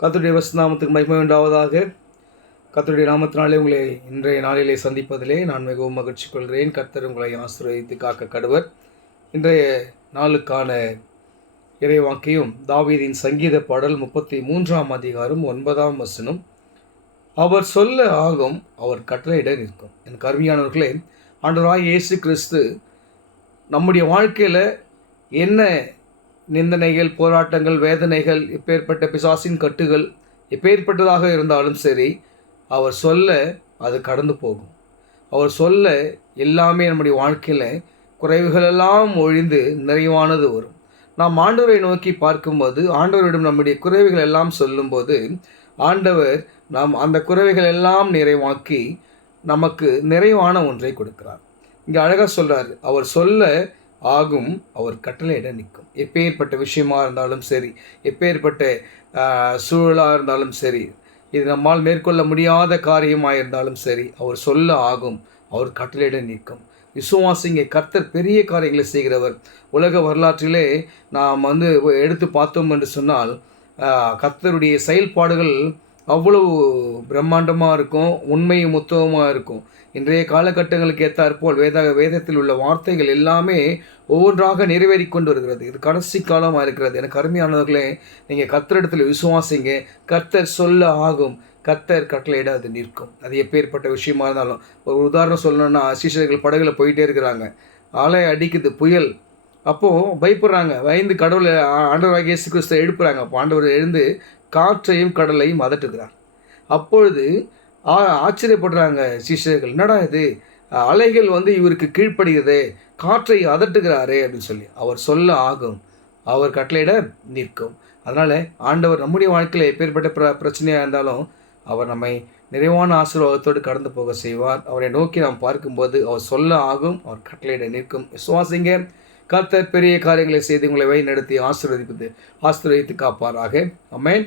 கர்த்தருடைய நாமத்துக்கு மகிமை உண்டாவதாக. கர்த்தருடைய நாமத்தினாலே உங்களை இன்றைய நாளிலே சந்திப்பதிலே நான் மிகவும் மகிழ்ச்சி கொள்கிறேன். கர்த்தர் உங்களை ஆசீர்வதித்து காக்க கடவர். இன்றைய நாளுக்கான இறைவாக்கியம் தாவீதின் சங்கீத பாடல் 33 அதிகாரம் 9 அவர் சொல்ல ஆகும், அவர் கட்டளையிட நிற்கும். என் கருமையானவர்களே, ஆண்டவராகிய இயேசு கிறிஸ்து நம்முடைய வாழ்க்கையில் என்ன நிந்தனைகள், போராட்டங்கள், வேதனைகள், எப்பேற்பட்ட பிசாசின் கட்டுகள் எப்பேற்பட்டதாக இருந்தாலும் சரி, அவர் சொல்ல அது கடந்து போகும். அவர் சொல்ல எல்லாமே நம்முடைய வாழ்க்கையில் குறைவுகளெல்லாம் ஒழிந்து நிறைவானது வரும். நாம் ஆண்டவரை நோக்கி பார்க்கும்போது, ஆண்டவரிடம் நம்முடைய குறைவுகள் எல்லாம் சொல்லும்போது, ஆண்டவர் நாம் அந்த குறைவுகள் எல்லாம் நிறைவாக்கி நமக்கு நிறைவான ஒன்றை கொடுக்கிறார். இங்கே அழகாக சொல்கிறார், அவர் சொல்ல ஆகும், அவர் கட்டளையிட நிற்கும். எப்பேற்பட்ட விஷயமாக இருந்தாலும் சரி, எப்பேற்பட்ட சூழலாக இருந்தாலும் சரி, இது நம்மால் மேற்கொள்ள முடியாத காரியமாக இருந்தாலும் சரி, அவர் சொல்ல ஆகும், அவர் கட்டளையிட நிற்கும். விசுவாசிங்க, கர்த்தர் பெரிய காரியங்களை செய்கிறவர். உலக வரலாற்றிலே நாம் எடுத்து பார்த்தோம் என்று சொன்னால், கர்த்தருடைய செயல்பாடுகள் அவ்வளவு பிரம்மாண்டமாக இருக்கும், உண்மையும் முத்தமாக இருக்கும். இன்றைய காலகட்டங்களுக்கு ஏற்றாற்போல் வேதத்தில் உள்ள வார்த்தைகள் எல்லாமே ஒவ்வொன்றாக நிறைவேறி கொண்டு வருகிறது. இது கடைசி காலமாக இருக்கிறது. எனக்கு அருமையானவர்களே, நீங்கள் கர்த்தரிடத்தில் விசுவாசிங்க. கர்த்தர் சொல்ல ஆகும், கர்த்தர் கட்டளையிட அது நிற்கும். அது எப்பேற்பட்ட விஷயமா இருந்தாலும். ஒரு உதாரணம் சொல்லணும்னா, சீஷர்கள் படகுல போயிட்டே இருக்கிறாங்க, அலை அடிக்குது, புயல். அப்போது பயப்படுறாங்க, பயந்து கடவுளை ஆண்டவராகிய இயேசு கிறிஸ்துவை எழுப்புறாங்க. அப்போ ஆண்டவர் எழுந்து காற்றையும் கடலையும் அதட்டுகிறார். அப்பொழுது ஆச்சரியப்படுறாங்க சீஷர்கள், என்னடா இது, அலைகள் இவருக்கு கீழ்ப்படுகிறதே, காற்றை அதட்டுகிறாரே அப்படின்னு சொல்லி. அவர் சொல்ல ஆகும், அவர் கட்டளையிட நிற்கும். அதனால் ஆண்டவர் நம்முடைய வாழ்க்கையில் எப்பேற்பட்ட பிரச்சனையாக இருந்தாலும் அவர் நம்மை நிறைவான ஆசீர்வாதத்தோடு கடந்து போக செய்வார். அவரை நோக்கி நாம் பார்க்கும்போது அவர் சொல்ல ஆகும், அவர் கட்டளையிட நிற்கும். விசுவாசிங்க, கர்த்தர் பெரிய காரியங்களை செய்து உங்களை வழி நடத்தி ஆசீர்வதித்து காப்பாராக. ஆமென்.